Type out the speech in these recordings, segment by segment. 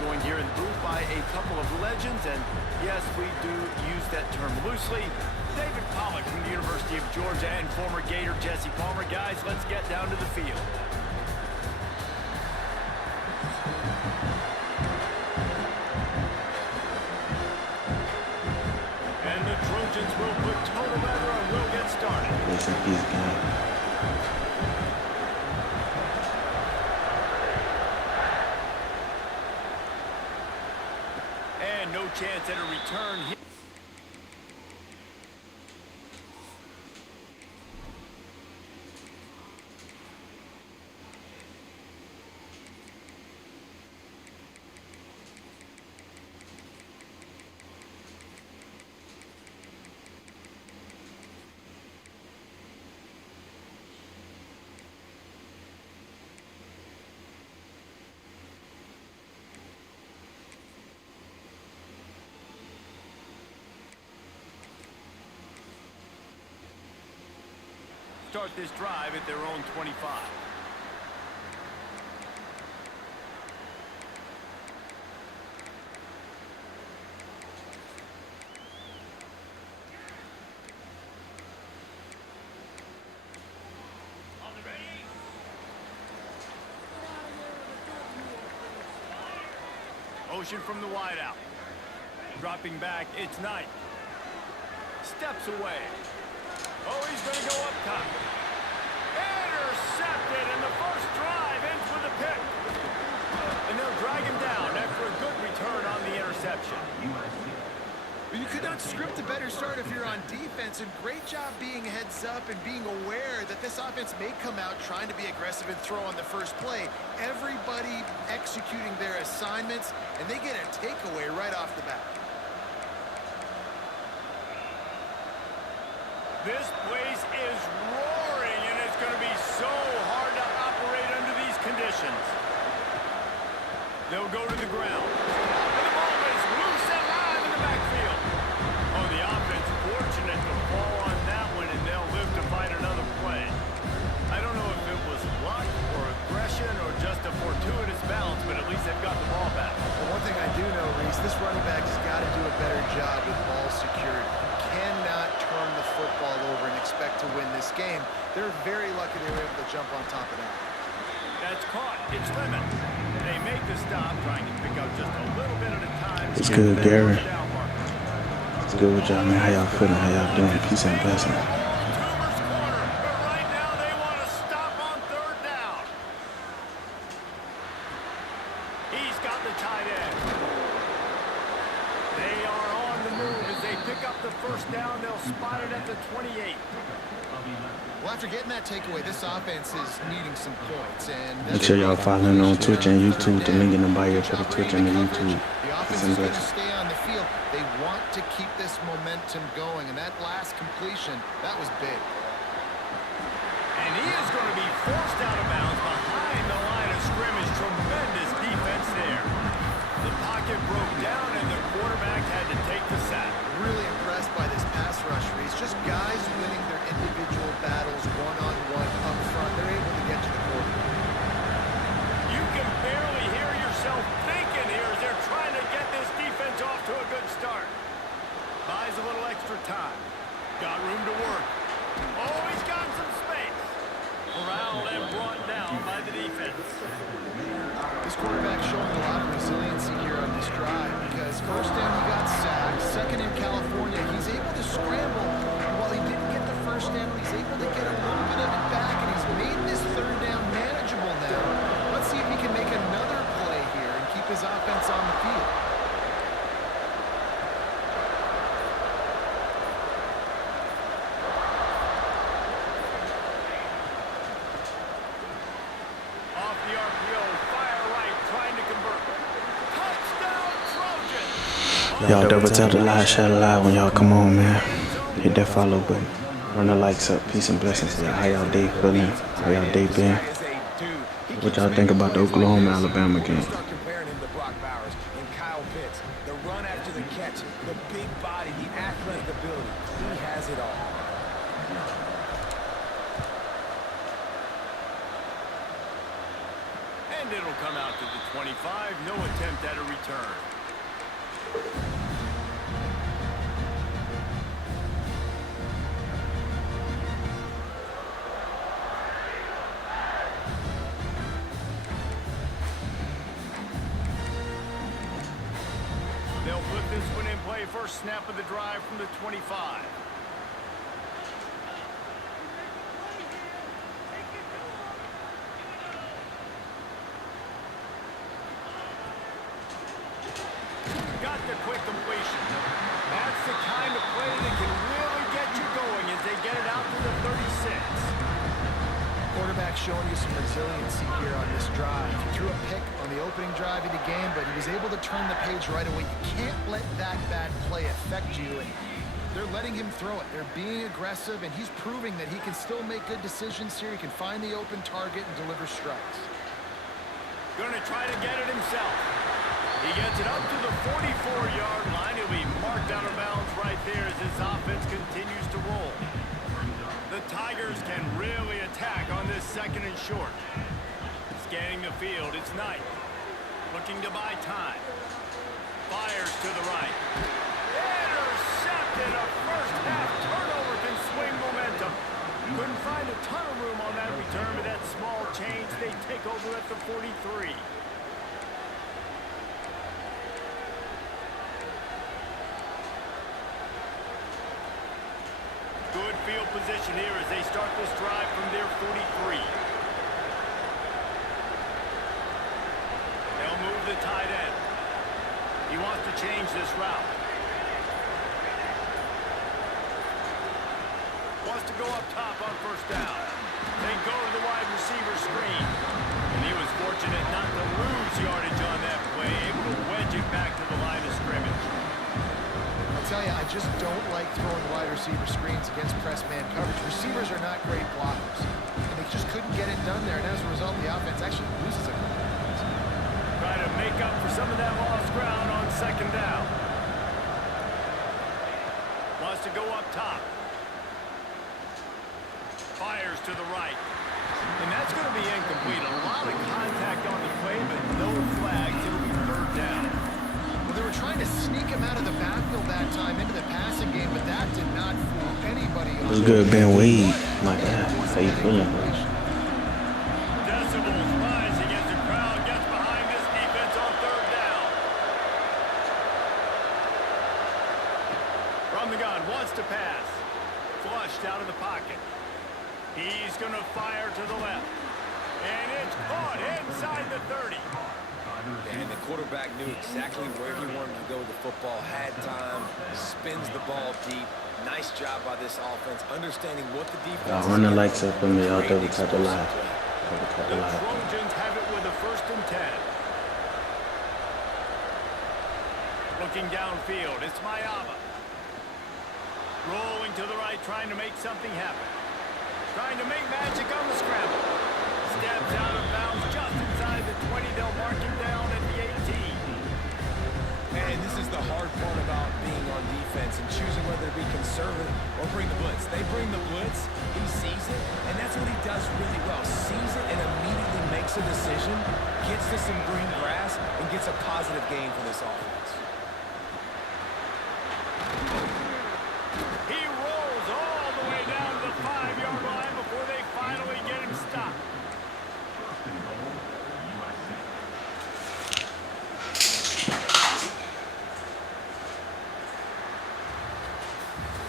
Joined here in the booth by a couple of legends, and yes, we do use that term loosely. David Pollock from the University of Georgia and former Gator Jesse Palmer. Guys, let's get down to the field. And the Trojans will put total leather and we'll get started. Listen, he's gone. No chance at a return here. Start this drive at their own 25. Ocean from the wideout. Dropping back, it's Knight. Steps away. Oh, he's going to go up top. Intercepted, and the first drive ends with a pick. And they'll drag him down after a good return on the interception. You could not script a better start if you're on defense, and great job being heads up and being aware that this offense may come out trying to be aggressive and throw on the first play. Everybody executing their assignments, and they get a takeaway right off the bat. This place is roaring, and it's going to be so hard to operate under these conditions. They'll go to the ground. And the ball is loose and live in the backfield. Oh, the offense fortunate to fall on that one, and they'll live to fight another play. I don't know if it was luck or aggression or just a fortuitous bounce, but at least they've got the ball back. Well, one thing I do know, Reese, this running back has got to do a better job with ball security. Cannot turn the football over and expect to win this game. They're very lucky they were able to jump on top of that. That's caught. It's Lemon. They make the stop, trying to pick up just a little bit at a time. It's good, Gary. What's good with y'all, man? How y'all feeling? How y'all doing? Peace and blessings. Toomer's corner, but right now they want to stop on third down. He's got the tight end. They are on the move as they pick up the first down. They'll spot it at the 28. Well, after getting that takeaway, this offense is needing some points. And make sure y'all following on Twitch and YouTube. The link in the bio for the Twitch and the YouTube. The offense is going to stay on the field. They want to keep this momentum going, and that last completion, that was big. And he is going to be forced out of bounds behind the line of scrimmage. Tremendous defense there. The pocket broke down, and the quarterback had to take the sack. Really impressed by this pass rush, Reese. Just guys winning their individual battles one-on-one up front. They're able to get to the quarterback. You can barely hear yourself thinking here as they're trying to get this defense off to a good start. Buys a little extra time. Got room to work. Oh, he's got some space. Corralled and brought down by the defense. This quarterback showing a lot of resiliency here on this drive because first down he got sacked, second in California, he's able to scramble. While he didn't get the first down, he's able to get a little bit of it back, and he's made this third down manageable now. Let's see if he can make another play here and keep his offense on the field. Y'all double tap the live, share the live when y'all come on, man. Hit that follow button. Run the likes up. Peace and blessings. Y'all. How y'all day feeling? How y'all day been? What y'all think about the Oklahoma-Alabama game? Comparing him to Brock Bowers and Kyle Pitts. The run after the catch, the big body, the athletic ability. He has it all. And it'll come out to the 25. No attempt at a return. They'll put this one in play. First snap of the drive from the 25. Got the quick completion. That's the kind of play that can really get you going as they get it out to the 36. Quarterback showing you some resiliency here on this drive. He threw a pick on the opening drive of the game, but he was able to turn the page right away. You can't let that bad play affect you, and they're letting him throw it. They're being aggressive, and he's proving that he can still make good decisions here. He can find the open target and deliver strikes. Gonna try to get it himself. He gets it up to the 44-yard line. He'll be marked out of bounds right there as this offense continues to roll. The Tigers can really attack on this second and short. Scanning the field, it's Knight. Looking to buy time. Fires to the right. Intercepted. A first half turnover can swing momentum. Couldn't find a ton of room on that return, but that small change, they take over at the 43. Good field position here as they start this drive from their 43. They'll move the tight end. He wants to change this route. Wants to go up top on first down. They go to the wide receiver screen. And he was fortunate not to lose yardage on that play, able to wedge it back to the line of scrimmage. I'll tell you, I just don't like throwing wide receiver screens against press man coverage. Receivers are not great blockers, and they just couldn't get it done there, and as a result, the offense actually loses a couple of points. Try to make up for some of that lost ground on second down. Wants to go up top. Fires to the right. And that's going to be incomplete. A lot of contact on the play, but no flags. It'll be third down. They were trying to sneak him out of the backfield that time into the passing game, but that did not fool anybody. What's good, Ben Wade? My God, how you feeling, bro? Decibels rising as the crowd gets behind this defense on third down. From the gun, wants to pass. Flushed out of the pocket. He's going to fire to the left. And it's caught inside the 30. And the quarterback knew exactly where he wanted to go with the football, had time, spins the ball deep. Nice job by this offense, understanding what the defense Y'all run the lights up for me. Y'all double tap the live. The Trojans have it with a 1st and 10. Looking downfield, it's Mayaba. Rolling to the right, trying to make something happen. Trying to make magic on the scramble. Steps out of bounds just inside the 20. They'll mark him down at the 18. And this is the hard part about being on defense and choosing whether to be conservative or bring the blitz. They bring the blitz, he sees it, and that's what he does really well. Sees it and immediately makes a decision, gets to some green grass, and gets a positive gain for this offense. He rolls all the way down to the 5-yard line before they finally get him stopped.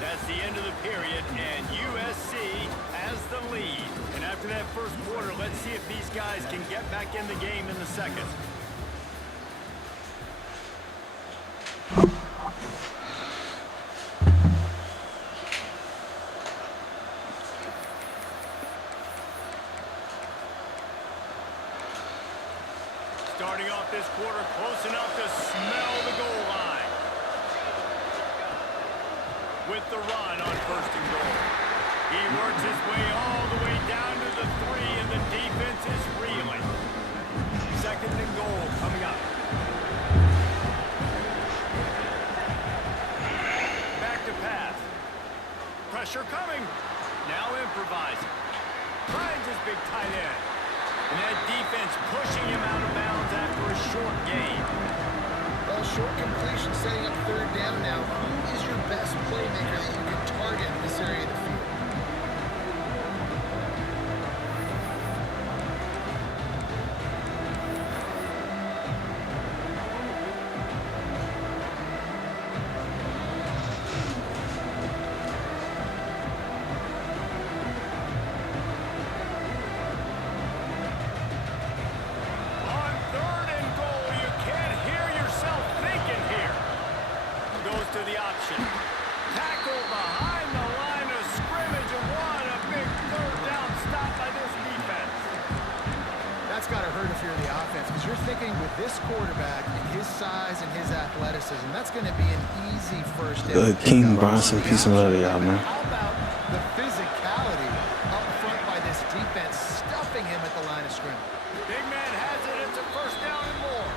That's the end of the period, and USC has the lead. And after that first quarter, let's see if these guys can get back in the game in the second. Starting off this quarter close enough to smell the goal line. With the run on 1st and goal. He works his way all the way down to the 3, and the defense is reeling. 2nd and goal coming up. Back to pass. Pressure coming. Now improvising. Finds his big tight end. And that defense pushing him out of bounds after a short gain. Well, short completion setting up 3rd down now. Who is your best playmaker that you can target in this area of the field? On 3rd and goal, you can't hear yourself thinking here. Goes to the option. Tackle behind the line of scrimmage, and what a big 3rd down stop by this defense. That's got to hurt if you're the offense, because you're thinking with this quarterback and his size and his athleticism, that's going to be an easy 1st down. Good King Bronson, peace and love to y'all, man. How about the physicality up front by this defense, stuffing him at the line of scrimmage? Big man has it. It's a 1st down and more.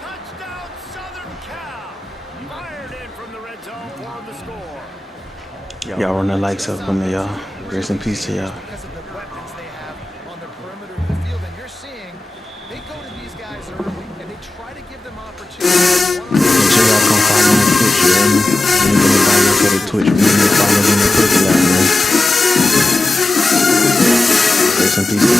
Touchdown, Southern Cal. Fired in from the red zone for the score. Y'all run the lights up for me, y'all. Grace and peace to y'all. Because of the weapons they have on the perimeter of the field, and you're seeing they go to these guys early and they try to give them opportunities. Make sure y'all come follow me on Twitch, you hear me? Anybody else on the Twitch, we need to follow me on the Twitch line, man. Grace and peace to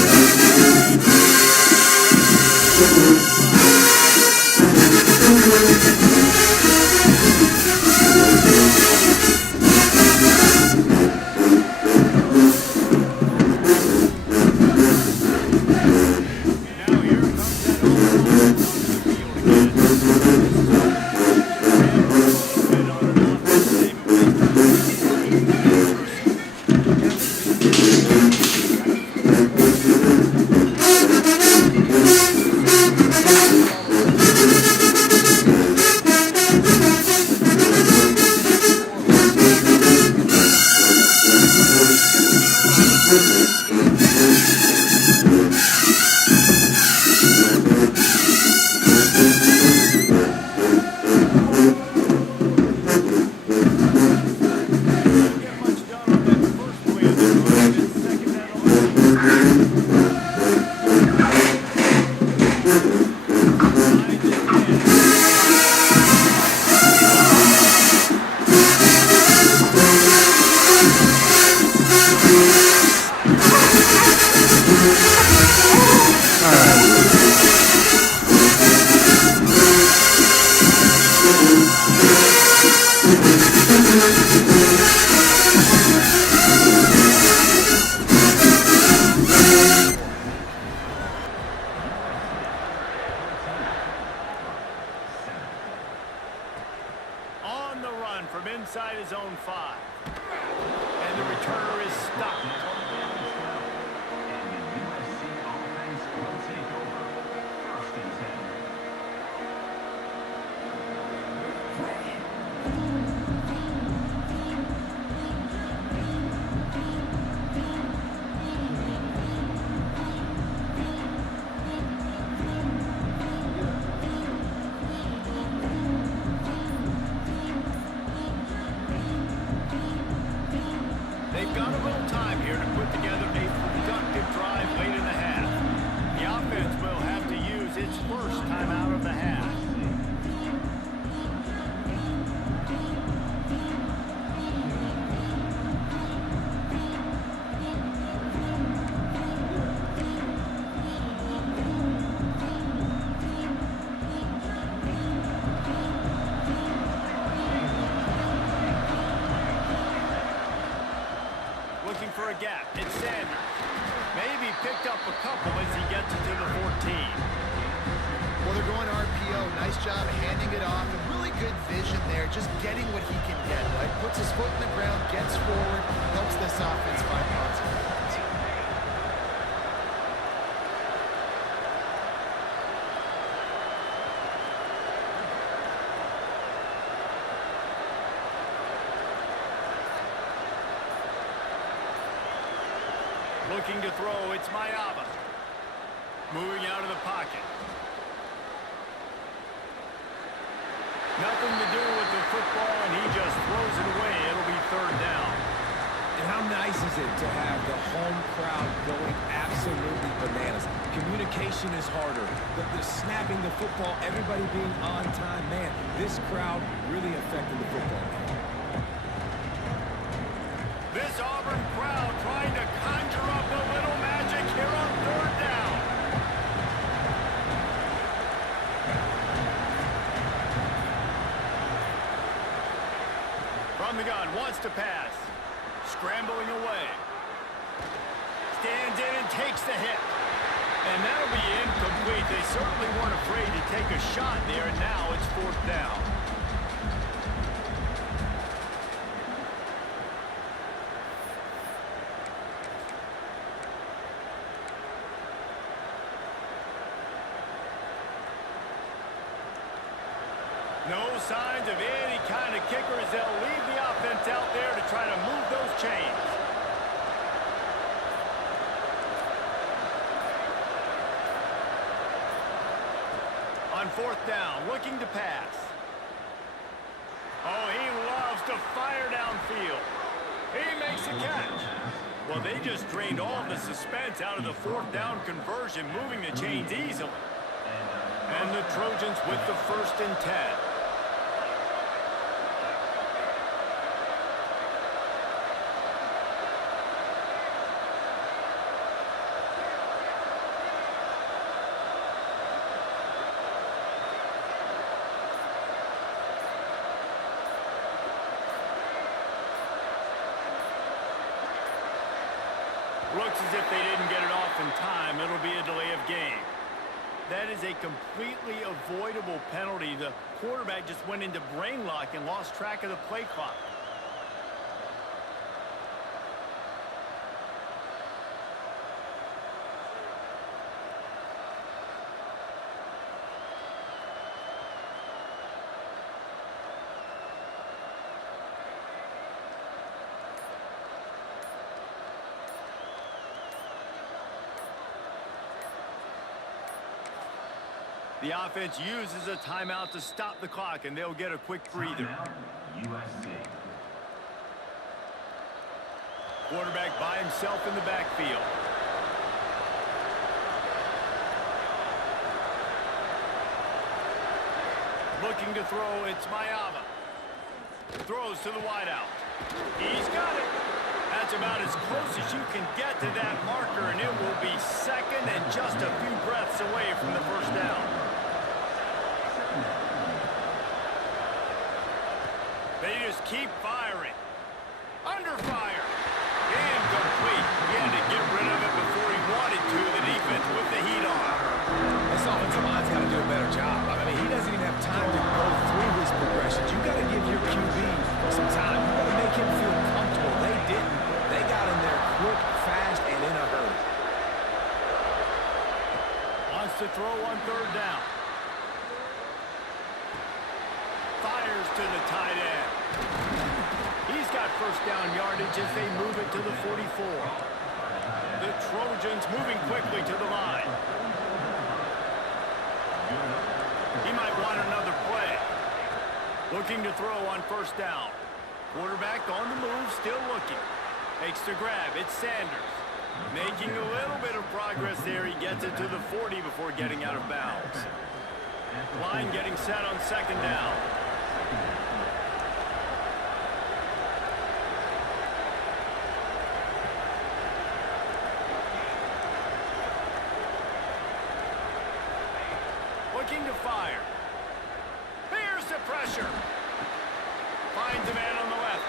Now here comes that old field again. on the run from inside his own 5. And the returner is stopped. They've got a little time here to put together a productive drive late in the half. The offense will have to use its first time out of the half. Looking for a gap. It's Sanders. Maybe picked up a couple as he gets it to the 14. Well, they're going RPO. Nice job handing it off. And really good vision there, just getting what he can get, right? Puts his foot in the ground, gets forward, helps this offense find positive. Looking to throw, it's Mayava. Moving out of the pocket. Nothing to do with the football, and he just throws it away. It'll be 3rd down. And how nice is it to have the home crowd going absolutely bananas? Communication is harder. The snapping the football, everybody being on time. Man, this crowd really affected the football game. This Auburn crowd trying to conjure up a little magic here on 3rd down. From the gun, wants to pass. Scrambling away. Stands in and takes the hit. And that'll be incomplete. They certainly weren't afraid to take a shot there, and now it's 4th down. No signs of any kind of kickers. They'll leave the offense out there to try to move those chains. On 4th down, looking to pass. Oh, he loves to fire downfield. He makes a catch. Well, they just drained all the suspense out of the 4th down conversion, moving the chains easily. And the Trojans with the 1st and 10. Looks as if they didn't get it off in time. It'll be a delay of game. That is a completely avoidable penalty. The quarterback just went into brain lock and lost track of the play clock. The offense uses a timeout to stop the clock, and they'll get a quick breather. Quarterback by himself in the backfield. Looking to throw, it's Mayava. Throws to the wideout. He's got it. That's about as close as you can get to that marker, and it will be 2nd and just a few breaths away from the 1st down. They just keep firing. Under fire. Incomplete. He had to get rid of it before he wanted to. The defense with the heat on. This offensive line's got to do a better job. I mean, he doesn't even have time to go through his progressions. You got to give your QB to the tight end. He's got first down yardage as they move it to the 44. The Trojans moving quickly to the line. He might want another play. Looking to throw on first down. Quarterback on the move, still looking. Makes the grab. It's Sanders. Making a little bit of progress there. He gets it to the 40 before getting out of bounds. Line getting set on second down. Looking to fire. Here's the pressure. Finds a man on the left.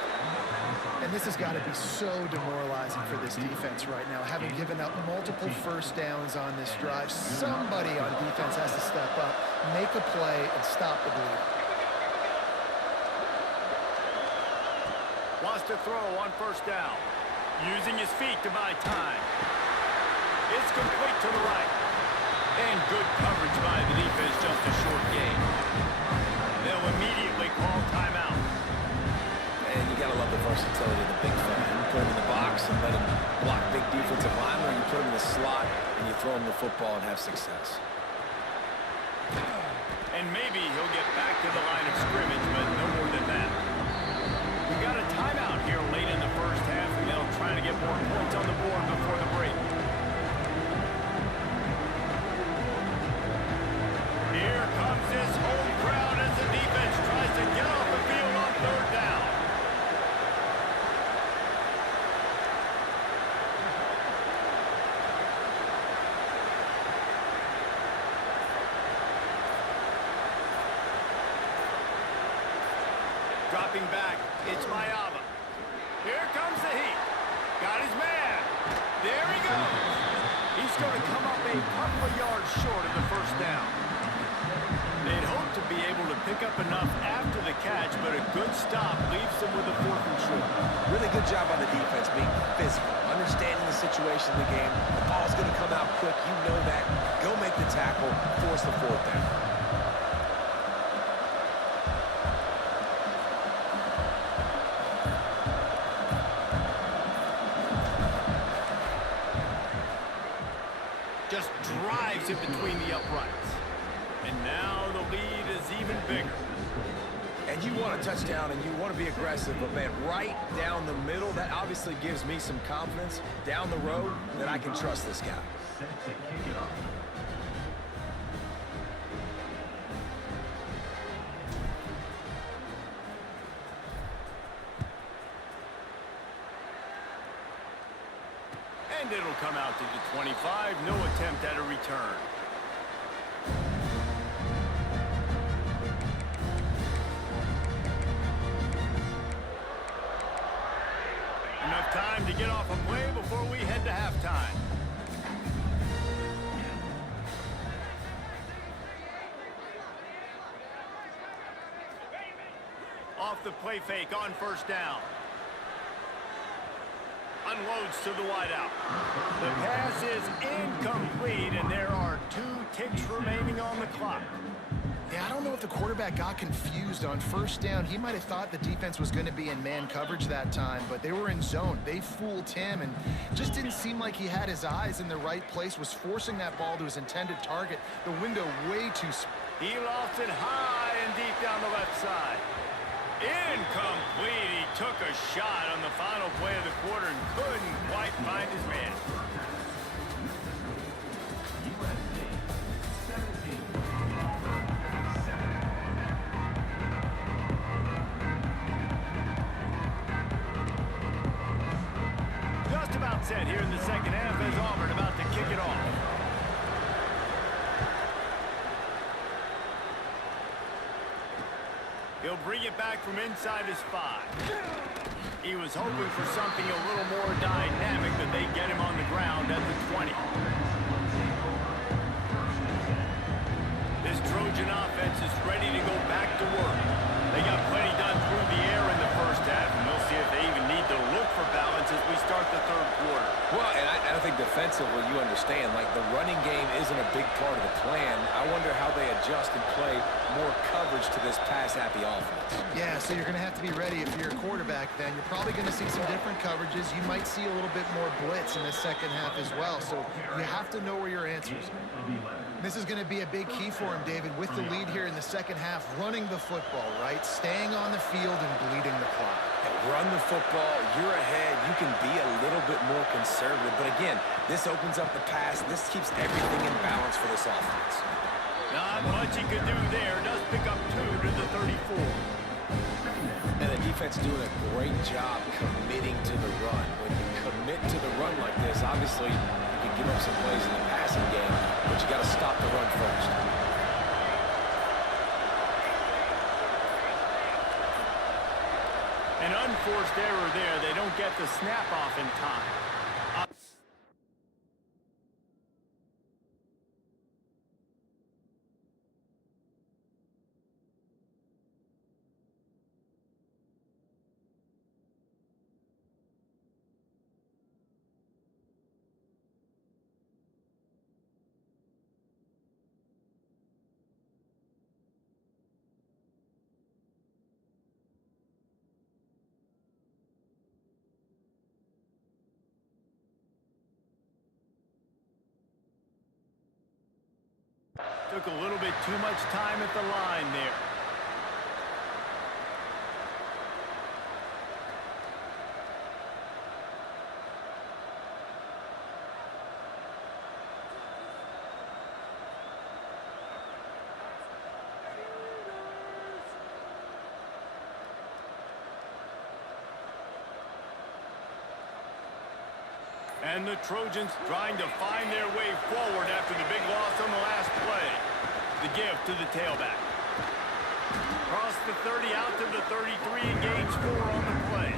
And this has got to be so demoralizing for this defense right now, having given up multiple first downs on this drive. Somebody on defense has to step up, make a play, and stop the bleeding. Wants to throw on first down. Using his feet to buy time. It's complete to the right. And good coverage by the defense, just a short gain. They'll immediately call timeout. And you gotta love the versatility of the big fella. You put him in the box and let him block big defensive linemen, or you put him in the slot and you throw him the football and have success. And maybe he'll get back to the line of scrimmage, but no more than that. We got a timeout here late in the first half, and they'll try to get more points on the board before the break. Here comes this home crowd as the defense tries to get off the field on third down. Dropping back, it's Mayava. Here comes the heat. Got his man. There he goes. He's going to come up a couple of yards short of the first down. They'd hope to be able to pick up enough after the catch, but a good stop leaves them with a 4th and short. Really good job on the defense being physical, understanding the situation of the game. The ball's going to come out quick. You know that. Go make the tackle, force the 4th down. Just drives it between the uprights. And now the lead is even bigger. And you want a touchdown and you want to be aggressive, but man, right down the middle, that obviously gives me some confidence down the road that I can trust this guy. And it'll come out to the 25. No attempt at a return. Enough time to get off a play before we head to halftime. Off the play fake on first down. Unloads to the wideout. The pass is incomplete, and there are 2 ticks remaining on the clock. Yeah, I don't know if the quarterback got confused on first down. He might have thought the defense was going to be in man coverage that time, but they were in zone. They fooled him, and just didn't seem like he had his eyes in the right place, was forcing that ball to his intended target. The window way too small. He lofts it high and deep down the left side. Incomplete. He took a shot on the final play of the quarter and couldn't quite find his man. Just about set here in the second half as Auburn about to kick it off. He'll bring it back from inside his 5. He was hoping for something a little more dynamic, but they get him on the ground at the 20. This Trojan offense is ready to go back to work. They got plenty done through the air in the first half, and we'll see if they even need to look for balance as we start the third quarter. Well, and I think the defensively, you understand, like the running game isn't a big part of the plan. I wonder how they adjust and play more coverage to this pass-happy offense. Yeah, so you're going to have to be ready if you're a quarterback then. You're probably going to see some different coverages. You might see a little bit more blitz in the second half as well. So you have to know where your answers are. This is going to be a big key for him, David, with the lead here in the second half, running the football, right? Staying on the field and bleeding the clock. And run the football, you're ahead, you can be a little bit more conservative. But again, this opens up the pass. This keeps everything in balance for this offense. Not much he could do there. Does pick up 2 to the 34. And the defense doing a great job committing to the run. When you commit to the run like this, obviously you can give up some plays in the passing game, but you got to stop the run first. An unforced error there. They don't get the snap off in time. Took a little bit too much time at the line there. And the Trojans trying to find their way forward after the big loss on the last play. The give to the tailback. Across the 30 out to the 33 and gains 4 on the play.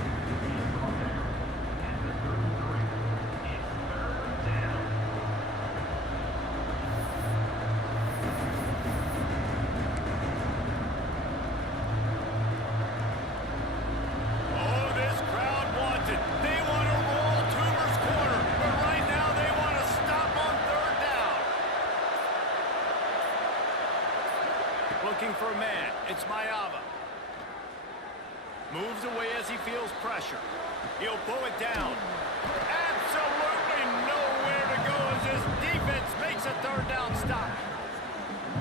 Oh, this crowd wants it. They want to roll Toomer's corner, but right now they want to stop on 3rd down. Looking for a man. It's Mayava. Moves away as he feels pressure. He'll pull it down. Absolutely nowhere to go as his defense makes a 3rd down stop.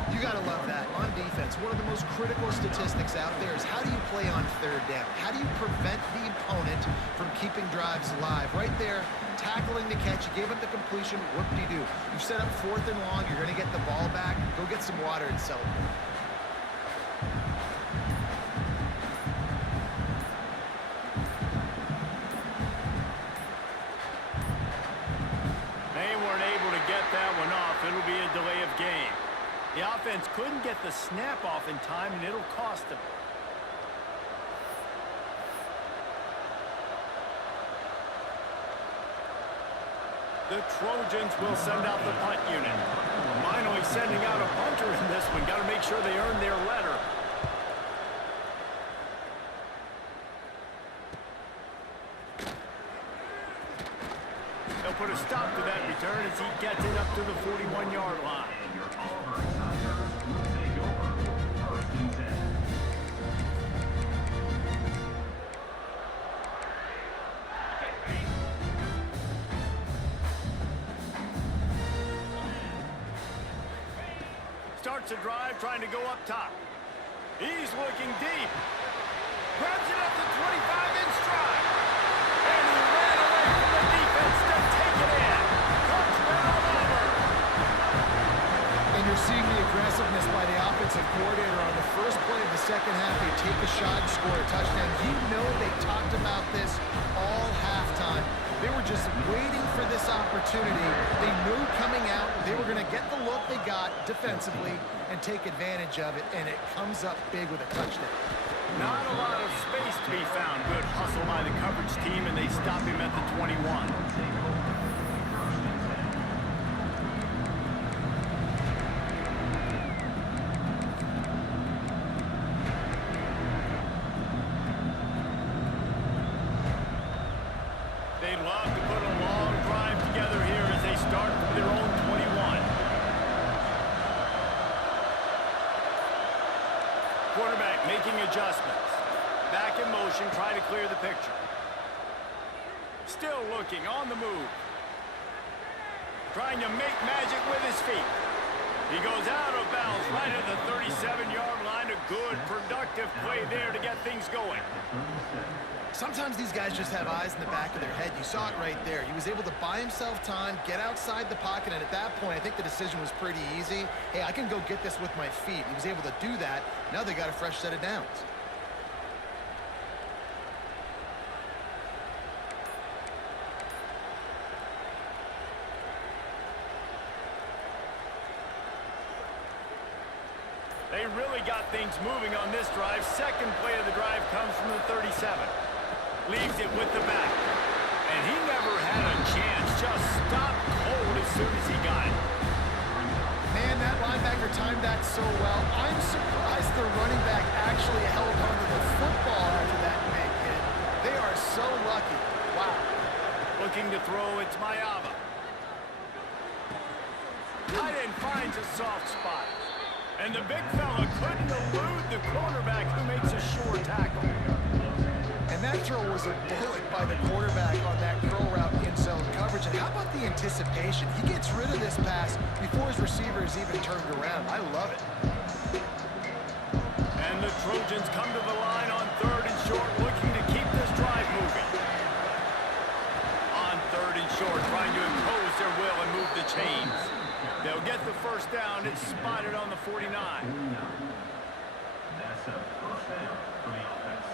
You got to love that. On defense, one of the most critical statistics out there is how do you play on 3rd down? How do you prevent the opponent from keeping drives alive? Right there, tackling the catch. You gave up the completion. Whoop-de-doo. You set up 4th and long. You're going to get the ball back. Go get some water and celebrate. They weren't able to get that one off. It'll be a delay of game. The offense couldn't get the snap off in time, and it'll cost them. The Trojans will send out the punt unit. Finally sending out a punter in this one. Got to make sure they earn their letter. They'll put a stop to that return as he gets it up to the 41-yard line. Starts a drive trying to go up top. He's looking deep. Grabs it up to 25 in stride. And he ran away from the defense to take it in. Touchdown over. And you're seeing the aggressiveness by the offensive coordinator on the first play of the second half. They take a shot and score a touchdown. You know they talked about this all halftime. They were just waiting for this opportunity. They knew coming out they were going to get the look they got defensively and take advantage of it, and it comes up big with a touchdown. Not a lot of space to be found. Good hustle by the coverage team, and they stop him at the 21. They'd love to put a long drive together here as they adjustments. Back in motion, trying to clear the picture. Still looking, on the move. Trying to make magic with his feet. He goes out of bounds right at the 37-yard line. A good, productive play there to get things going. Sometimes these guys just have eyes in the back of their head. You saw it right there. He was able to buy himself time, get outside the pocket, and at that point, I think the decision was pretty easy. Hey, I can go get this with my feet. He was able to do that. Now they got a fresh set of downs. They really got things moving on this drive. Second play of the drive comes from the 37. Leaves it with the back. And he never had a chance. Just stopped cold as soon as he got it. Man, that linebacker timed that so well. I'm surprised the running back actually held onto the football after that big hit. They are so lucky. Wow. Looking to throw, it's Mayava. Tight end finds a soft spot. And the big fella couldn't elude the cornerback who makes a sure tackle. And that throw was a bullet by the quarterback on that curl route in zone coverage. And how about the anticipation? He gets rid of this pass before his receiver is even turned around. I love it. And the Trojans come to the line on 3rd and short, looking to keep this drive moving. On 3rd and short, trying to impose their will and move the chains. They'll get the first down. It's spotted on the 49. That's a first down for the offense.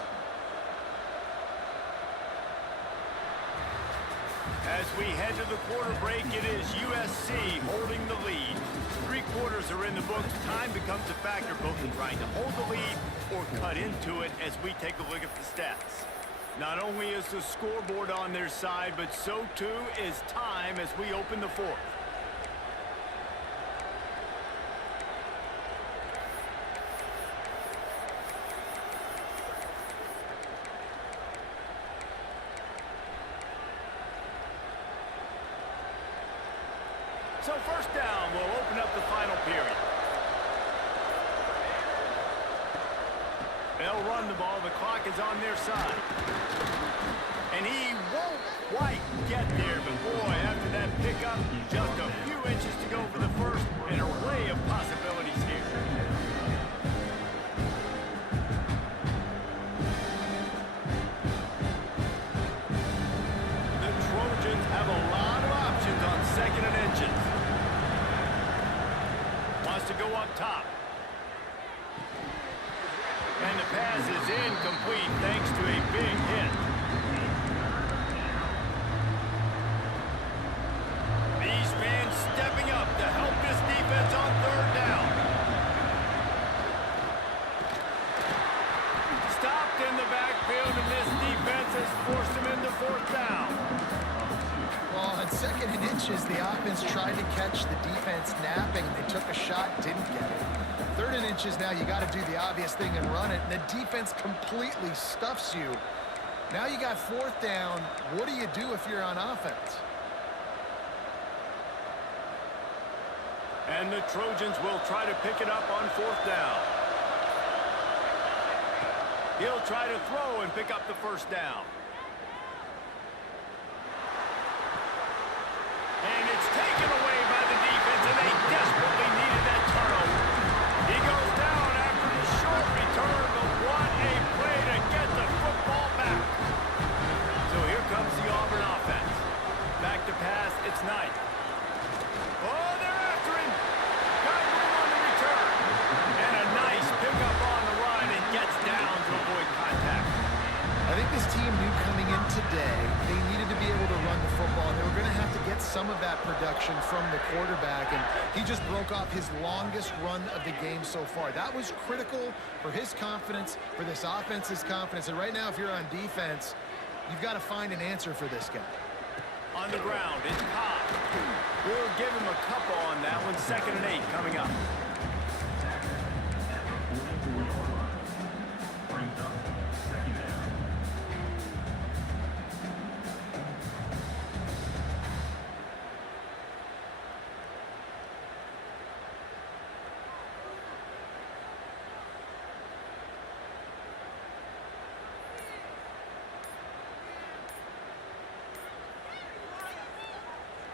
As we head to the quarter break, it is USC holding the lead. 3 quarters are in the books. Time becomes a factor both in trying to hold the lead or cut into it as we take a look at the stats. Not only is the scoreboard on their side, but so too is time as we open the 4th. So first down will open up the final period. They'll run the ball. The clock is on their side. And he won't quite get there, but boy, after that pickup, just a few inches to go for the first, and an array of possibilities here. The Trojans have a lot of options on 2nd and inches. Wants to go up top. And the pass is incomplete thanks to a big hit. These fans stepping up to help this defense on 3rd down. Stopped in the backfield, and this defense has forced him into 4th down. Well, on 2nd and inches, the offense tried to catch the defense napping. They took a shot, didn't get it. 3rd and inches now, you got to do the obvious thing and run it. And the defense completely stuffs you. Now you got 4th down. What do you do if you're on offense? And the Trojans will try to pick it up on 4th down. He'll try to throw and pick up the first down. And it's taken away by the defense, and they desperately needed that turnover. He goes down after the short return, but what a play to get the football back. So here comes the Auburn offense. Back to pass, it's Knight. Oh, they're after him. Got room on the return. And a nice pickup on the run and gets down to avoid contact. I think this team knew coming in today they needed to be able to run the football. And they were going to have to get some of that production from the quarterback. And he just broke off his longest run of the game so far. That was critical for his confidence, for this offense's confidence. And right now, if you're on defense, you've got to find an answer for this guy. On the ground, it's Cobb. We'll give him a couple on that one. 2nd and 8 coming up. Brings up 2nd down.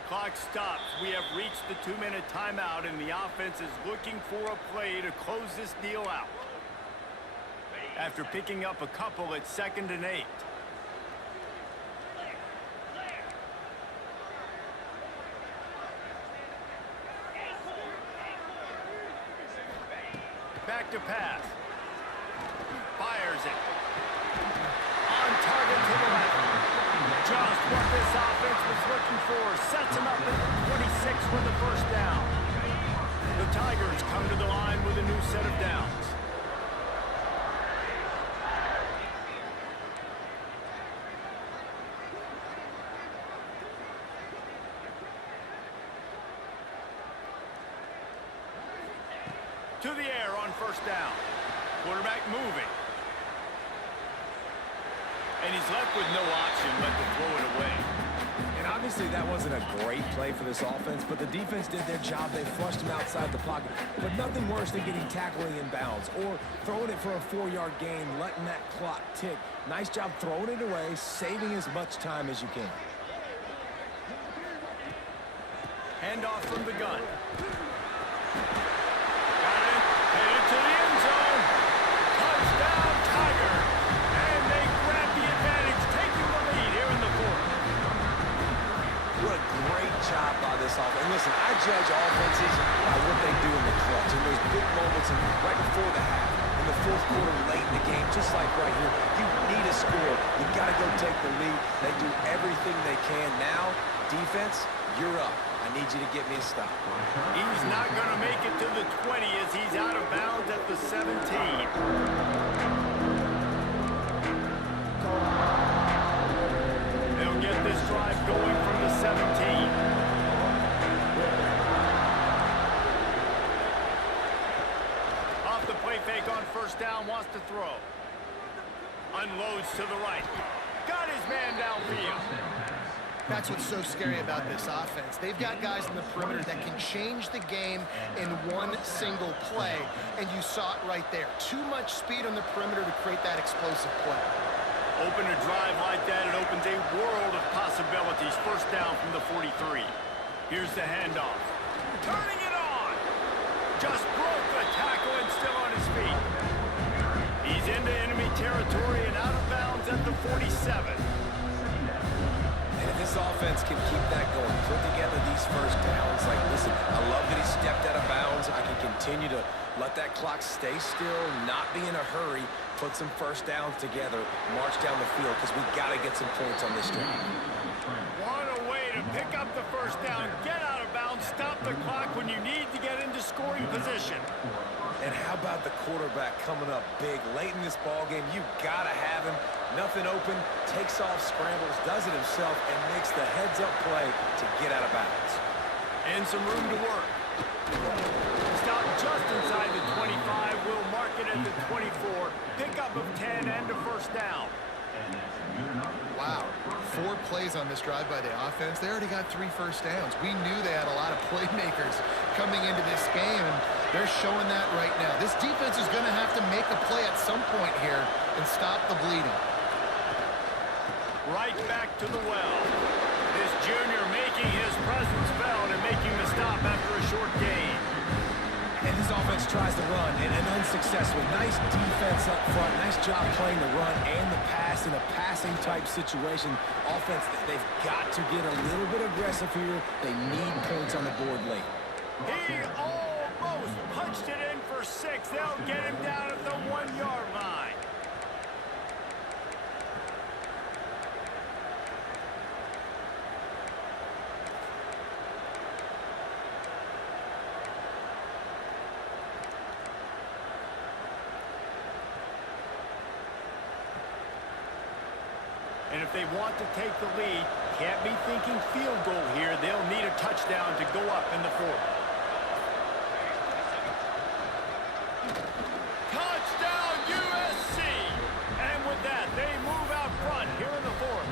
Clock stops. We have reached the 2-minute timeout, and the offense is looking for a play to close this deal out. After picking up a couple, it's 2nd and 8. Back to pass. Fires it. On target to the left. Just what this offense was looking for. Sets him up at the 26 with the first down. The Tigers come to the line with a new set of downs. To the air on first down. Quarterback moving. And he's left with no option but to throw it away. And obviously that wasn't a great play for this offense, but the defense did their job. They flushed him outside the pocket. But nothing worse than getting tackling in bounds or throwing it for a 4-yard gain, letting that clock tick. Nice job throwing it away, saving as much time as you can. Handoff from the gun. Headed to the end zone. Touchdown, Tiger. And they grab the advantage, taking the lead here in the 4th. What a great job by this offense. And listen, I judge offenses by what they do in the clutch. And those big moments right before the half, in the 4th quarter, late in the game, just like right here, you need a score. You got to go take the lead. They do everything they can. Now, defense, you're up. I need you to get me a stop. He's not going to make it to the 20 as he's out of bounds at the 17. They'll get this drive going from the 17. Off the play fake on first down, wants to throw. Unloads to the right. Got his man downfield. That's what's so scary about this offense. They've got guys in the perimeter that can change the game in one single play, and you saw it right there. Too much speed on the perimeter to create that explosive play. Open a drive like that, it opens a world of possibilities. First down from the 43. Here's the handoff. Turning it on! Just broke the tackle and still on his feet. He's into enemy territory and out of bounds at the 47. This offense can keep that going, put together these first downs. Like, listen, I love that he stepped out of bounds. I can continue to let that clock stay still, not be in a hurry, put some first downs together, march down the field, because we got to get some points on this drive. What a way to pick up the first down, get out of bounds, stop the clock when you need to get into scoring position. And how about the quarterback coming up big late in this ball game? You got to have him. Nothing open, takes off, scrambles, does it himself, and makes the heads-up play to get out of bounds. And some room to work. Stop just inside the 25. We'll mark it at the 24. Pickup of 10 and a first down. Wow, 4 plays on this drive by the offense. They already got 3 first downs. We knew they had a lot of playmakers coming into this game, and they're showing that right now. This defense is going to have to make a play at some point here and stop the bleeding. Right back to the well. This junior making his presence felt and making the stop after a short gain. And this offense tries to run, and unsuccessful. Nice defense up front. Nice job playing the run and the pass in a passing-type situation. Offense, they've got to get a little bit aggressive here. They need points on the board late. He almost punched it in for 6. They'll get him down at the 1-yard line. And if they want to take the lead, can't be thinking field goal here. They'll need a touchdown to go up in the 4th. Touchdown, USC! And with that, they move out front here in the 4th.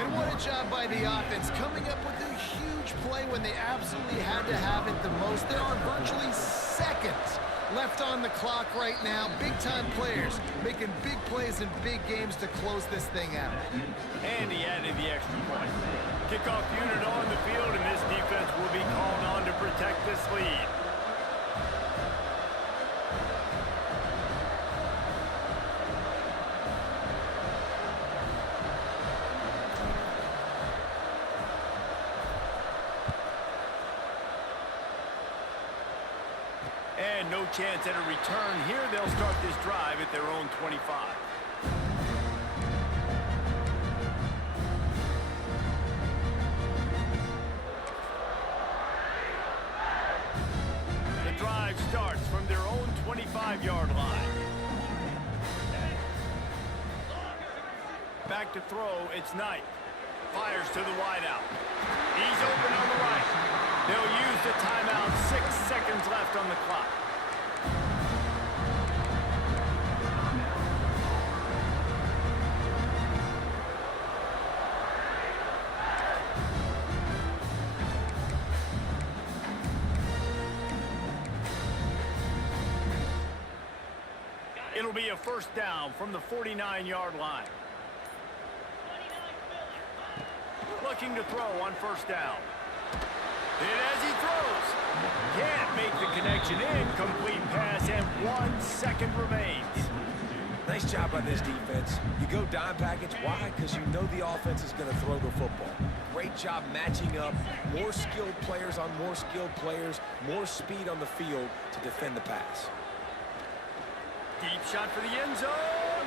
And what a job by the offense, coming up with a huge play when they absolutely had to have it the most. There are virtually seconds left on the clock right now. Big-time players making big plays in big games to close this thing out. And he added the extra point. Kickoff unit on the field, and this defense will be called on to protect this lead. And no chance at a return here. They'll start this drive at their own 25. The drive starts from their own 25-yard line. Back to throw, it's Knight. Fires to the wideout. He's open on the right. They'll use the timeout. 6 seconds left on the clock. It'll be a first down from the 49-yard line. Looking to throw on first down. And as he throws, can't make the connection. Incomplete pass, and 1 second remains. Nice job by this defense. You go dime package. Why? Because you know the offense is going to throw the football. Great job matching up. More skilled players on more skilled players. More speed on the field to defend the pass. Deep shot for the end zone.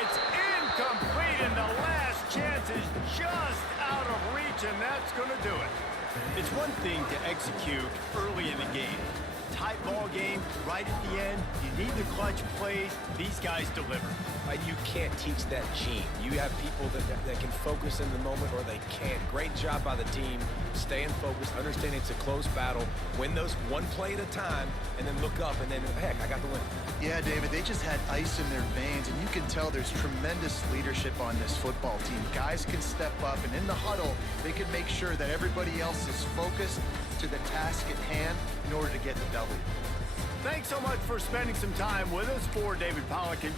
It's incomplete, and the last chance is just out of reach, and that's going to do it. It's one thing to execute early in the game. Tight ball game, right at the end. You need the clutch plays. These guys deliver. You can't teach that gene. You have people that can focus in the moment, or they can't. Great job by the team, staying focused, understanding it's a close battle, win those one play at a time, and then look up, and then, heck, I got the win. Yeah, David, they just had ice in their veins, and you can tell there's tremendous leadership on this football team. Guys can step up, and in the huddle, they can make sure that everybody else is focused to the task at hand in order to get the W. Thanks so much for spending some time with us. For David Pollock and